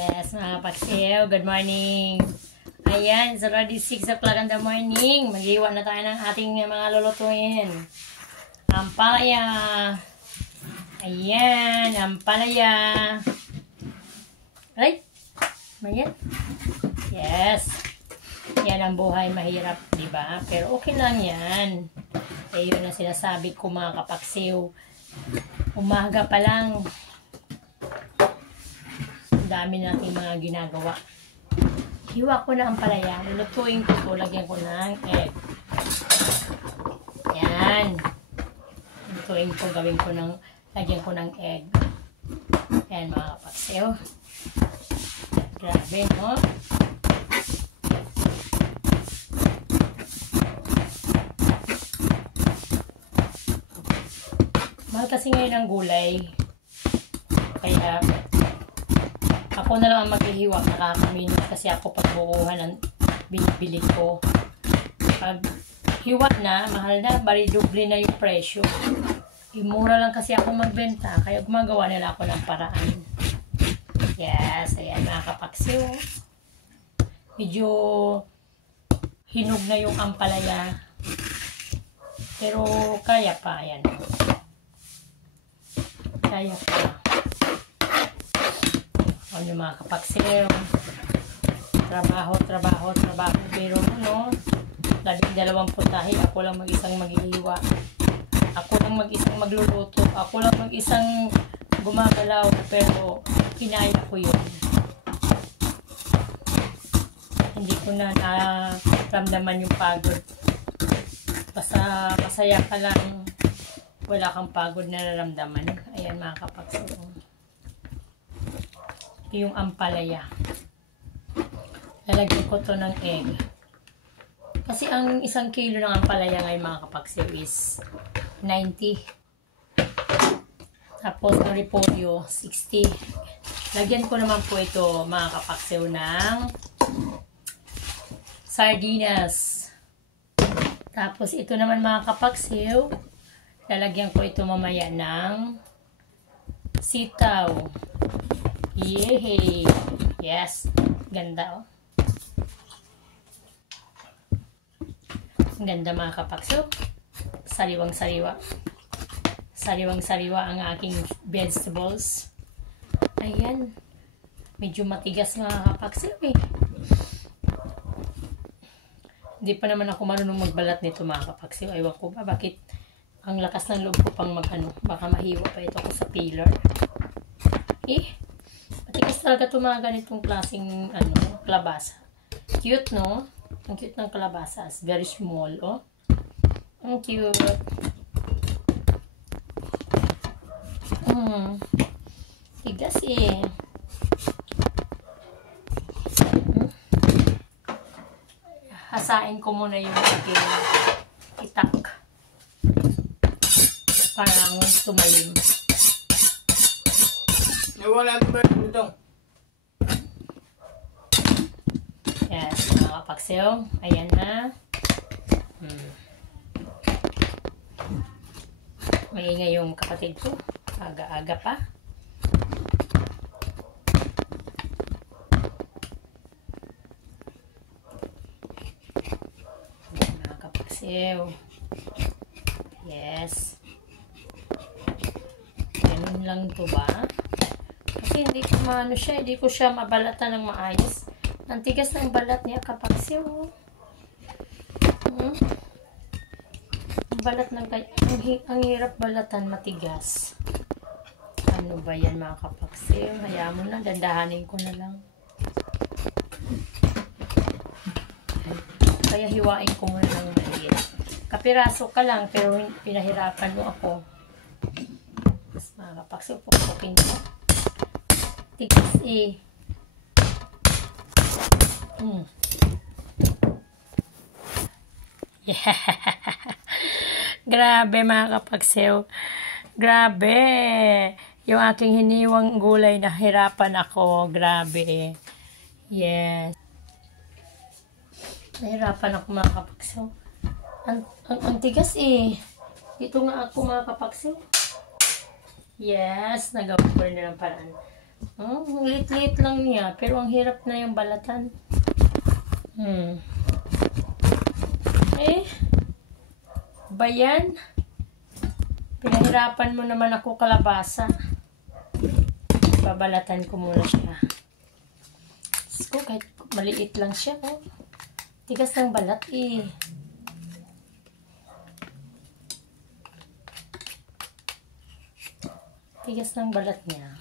Yes, mga kapaksiw, good morning. Ayan, it's already 6 o'clock in the morning. Mag-iwan na tayo ng ating mga lulutuin. Ampalaya. Ayan, ampalaya. Right? Ayan. Yes. Yan ang buhay, mahirap, di ba? Pero okay lang yan. Eh, yun ang sinasabi ko mga kapaksiw. Umaga pa lang, dami nating mga ginagawa. Hiwa ko na ang palaya. Lulutuin ko ito. Lagyan ko ng egg. Yan. Lulutuin ko. Gawin ko ng, lagyan ko ng egg. Yan mga kapaksiw. Grabe, no? Mahal kasi ngayon ang gulay. Kaya ako na lang ang maghihiwa, nakakaminit kasi ako pagbuuhan ng binibili ko. Pag hiwa na, mahal na, bari doble na yung presyo. Mura lang kasi ako magbenta, kaya gumagawa nila ako ng paraan. Yes, ayan mga kapaksiw. Medyo hinog na yung ampalaya. Pero kaya pa, ayan. Kaya pa. Ano mga kapaksiw, trabaho, pero no, 12 putahe, ako lang mag-isang maghihiwa, ako lang mag-isang magluluto, ako lang mag-isang gumagalaw, pero kinaya ko yun. Hindi ko na naramdaman yung pagod. Basta masaya ka lang, wala kang pagod na nararamdaman. Ayan mga kapaksiw, yung ampalaya. Lalagyan ko to ng egg. Kasi ang 1 kilo ng ampalaya ngayon mga kapaksiw is 90. Tapos ng repolyo 60. Lagyan ko naman po ito mga kapaksiw ng sardinas. Tapos ito naman mga kapaksiw, lalagyan ko ito mamaya ng sitaw. Yehey! Yes! Ganda, oh. Ganda mga kapaksiw. Sariwang-sariwa. Sariwang-sariwa ang aking vegetables. Ayan. Medyo matigas mga kapaksiw, eh. Hindi pa naman ako marunong magbalat nito mga kapaksiw. Ewan ko ba bakit ang lakas ng loob ko pang mag-ano. Baka mahiwa pa ito ko sa peeler. Matigas talaga ito mga ganitong klaseng kalabasa. Cute, no? Ang cute ng kalabasas. Very small, oh. Ang cute. Tigas, eh. Hasain ko muna yung aking itak. Parang tumalim. Wala ba ito? Yes, mga kapaksiw. Ayan na. Maingay yung kapatid ko. Aga-aga pa. Ayan, mga kapaksiw. Yes. Ganun lang to ba? Kasi hindi ko maano siya, hindi ko siya mabalatan ng maayos. Ang tigas ng balat niya kapaksiw. Ang balat ng ang hirap balatan, matigas. Ano ba yan mga kapaksiw? Hayaan mo na, dandahanin ko na lang. Kaya hiwain ko muna ng maliit. Kapiraso ka lang, pero pinahirapan mo ako. Mas mga kapaksiw, pupukin ko. Tigas, eh. Yeah. Grabe mga kapaksiw. Grabe. Yung aking hiniwang gulay, nahirapan ako. Grabe. Yes. Nahirapan ako mga kapaksiw. Ang tigas, eh. Dito nga ako mga kapaksiw. Yes, nagawa ko rin ng paraan. Oh, lit-lit lang niya. Pero ang hirap na yung balatan. Eh, ba yan? Pinahirapan mo naman ako, kalabasa. Babalatan ko muna siya. So, kahit maliit lang siya, oh. Tigas ng balat, eh. Tigas ng balat niya.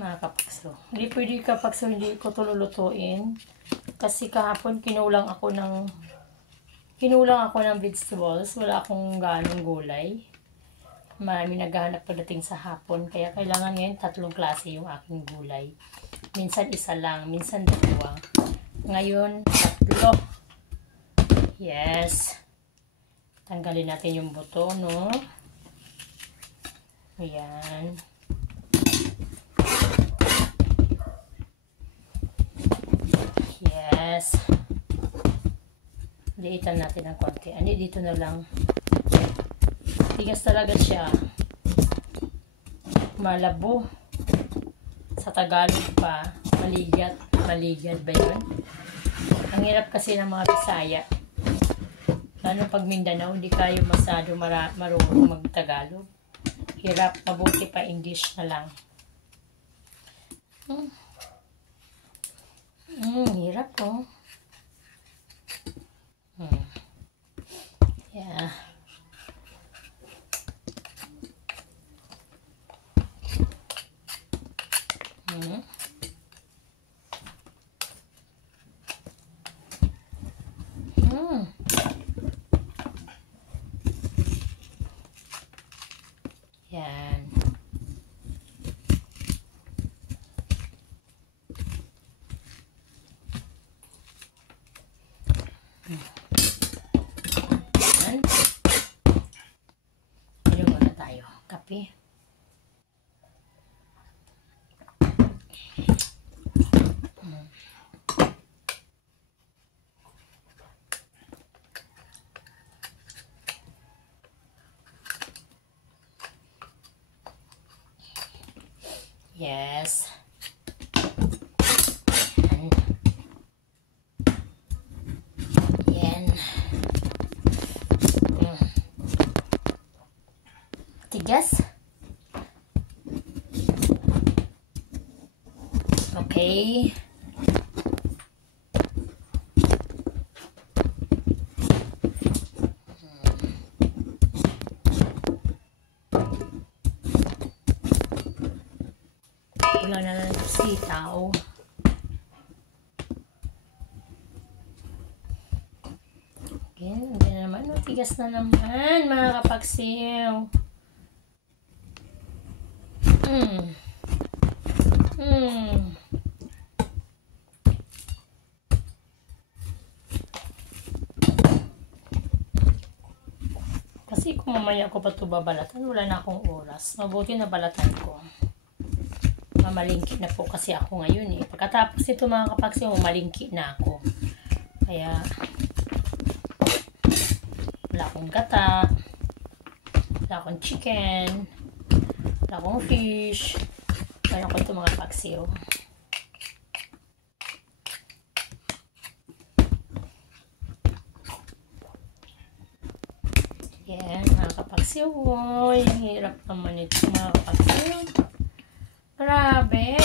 Mga kapakso. Hindi pwede kapakso, hindi ko ito lulutuin. Kasi kahapon kinulang ako ng vegetables. Wala akong ganong gulay. Marami naghahanap pagdating sa hapon. Kaya kailangan ngayon 3 klase yung aking gulay. Minsan isa lang, minsan 2. Ngayon, 3. Yes. Tanggalin natin yung buto, no? Ayan. Yes. Liitan natin ng konti. Ani, dito na lang. Tigas talaga siya. Malabo. Sa Tagalog pa, maligad. Maligad ba yun? Ang hirap kasi ng mga Bisaya. Lalo pag Mindanao, hindi kayo masyado marunong mag-Tagalog. Hirap, mabuti pa English na lang. Hirap, oh. Yeah. Yan. Yan. Inom muna tayo. Kape. Yes. Yan. Tigas. Okay. Wala na lang sitaw. Again, hindi na naman. Tigas na naman, mga kapaksiw. Kasi kung mamaya ko pa ito babalatan, wala na akong oras. Mabuti na balatan ko. Mamalingki na po kasi ako ngayon, eh. Pagkatapos ito, mga kapaksiw, mamalingki na ako. Kaya wala akong gata, wala akong chicken, wala akong fish. Kaya ko ito, mga kapaksiw. Yan, mga kapaksiw. Oy, hirap naman ito, mga kapaksiw. Grabe.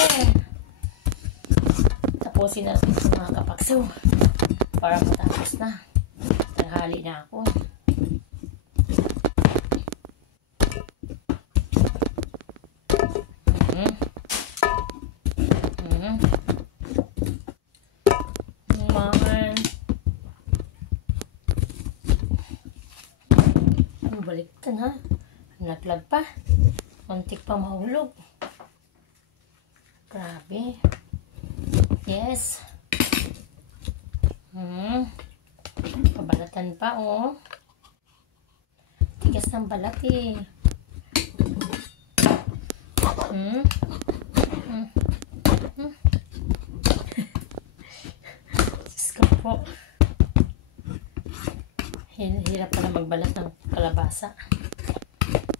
Tapusin natin ito, mga kapaksiw. Para matapos na. Tanghali na ako. Baliktad, ha? Naglag pa. Muntik pa mahulog. Grabe. Yes. Pabalatan pa, oh. Tigas ng balat, eh. Diyos ko po. Hirap pala magbalat ng kalabasa.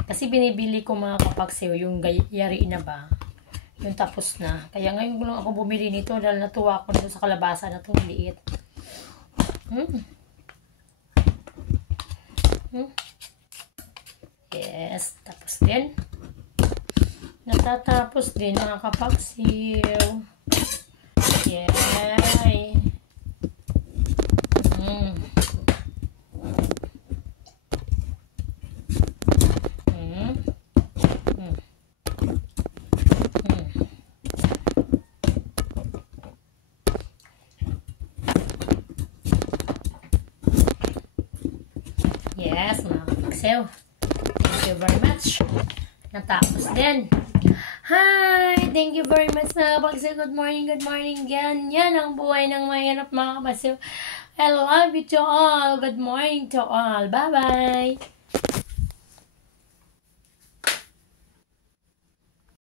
Kasi binibili ko, mga kapaksiw, yung yari na ba. Yung tapos na. Kaya ngayon lang ako bumili nito dahil natuwa ako nito sa kalabasa na itong liit. Yes. Tapos din. Natatapos din mga kapagsiw. Yay. Yes, mga kapagsiw. Thank you very much. Natapos din. Hi! Thank you very much mga kapagsiw. Good morning, good morning. Yan ang buhay ng mayanap mga kapagsiw. I love you to all. Good morning to all. Bye-bye.